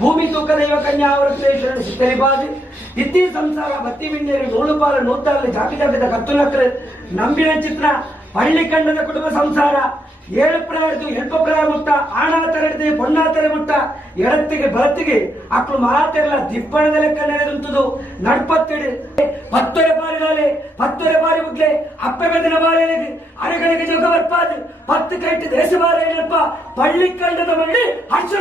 ಭೂಮಿ ತೂಕ ದೈವ ಕನ್ಯಾ ವೃಕ್ಷೇಶ್ವರ ಸಿತ್ತರಿಬಾಜ್ ಇತ್ತಿ ಸಂಸಾರ ಬತ್ತಿ ಮಿಂಡೇರಿ ನೂಲುಪಾಲ ನೂತಾಲ ಜಾತಿ ಜಾಗದ ಕತ್ತುನಕ್ರ ನಂಬಿನ ಚಿತ್ರ ಹಳ್ಳಿ ಕಂಡದ ಕುಟುಂಬ ಸಂಸಾರ ಏಳು ಪ್ರಾಯದ್ದು ಎಲ್ಪ ಪ್ರಾಯ ಮುಟ್ಟ ಆಣ ತರಡಿದೆ ಪೊಣ್ಣ ತರ ಮುಟ್ಟ ಎಡತ್ತಿಗೆ ಬಲತ್ತಿಗೆ ಅಕ್ಕಳು ಮಾತೆಲ್ಲ ದಿಪ್ಪಣದ ಲೆಕ್ಕ ನೆನೆದುಂಟುದು ನಡ್ಪತ್ತಿಡು ಪತ್ತೊರೆ ಪಾರಿಗಾಲೆ ಪತ್ತೊರೆ ಪಾರಿ ಮುಗ್ಲೆ ಅಪ್ಪೆ ಬೆದನ ಬಾಳೆಗೆ ಅರೆಗಳಿಗೆ ಜೋಗ ಬರ್ಪಾದು 10 ಕೈಟ್ ದೇಶ ಬಾರ ಏನಪ್ಪ ಪಳ್ಳಿ ಕಂಡದ ಮಳ್ಳಿ ಹರ್ಷ